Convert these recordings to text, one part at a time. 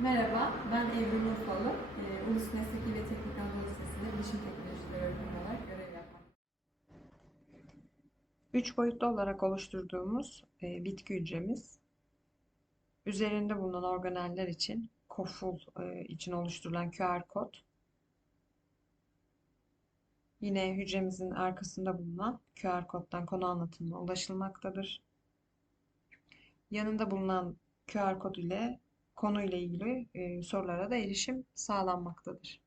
Merhaba, ben Evrim Urfalı. Ee, Ulus Mesleki ve Teknik Anadolu Lisesi'nde Bilişim Teknolojileri öğretmeni olarak görev yapmaktayım. Üç boyutlu olarak oluşturduğumuz e, bitki hücremiz, üzerinde bulunan organeller için koful e, için oluşturulan QR kod, yine hücremizin arkasında bulunan QR koddan konu anlatımına ulaşılmaktadır. Yanında bulunan QR kod ile konuyla ilgili sorulara da erişim sağlanmaktadır.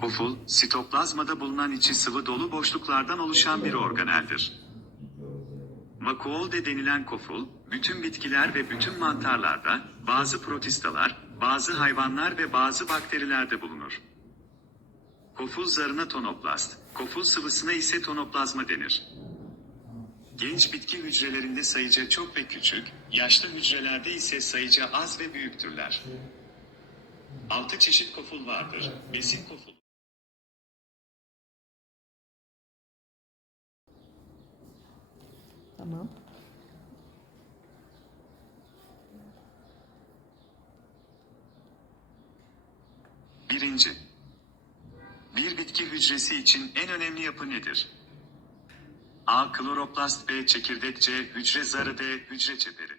Koful, sitoplazmada bulunan içi sıvı dolu boşluklardan oluşan bir organeldir. Vakuolde denilen koful, bütün bitkiler ve bütün mantarlarda, bazı protistalar, bazı hayvanlar ve bazı bakterilerde bulunur. Koful zarına tonoplast, koful sıvısına ise tonoplazma denir. Genç bitki hücrelerinde sayıca çok ve küçük, yaşlı hücrelerde ise sayıca az ve büyüktürler. Altı çeşit koful vardır. Besin kofulu. Tamam. Birinci. Bir bitki hücresi için en önemli yapı nedir? A. Kloroplast B. Çekirdek C. Hücre zarı D. Hücre çeperi.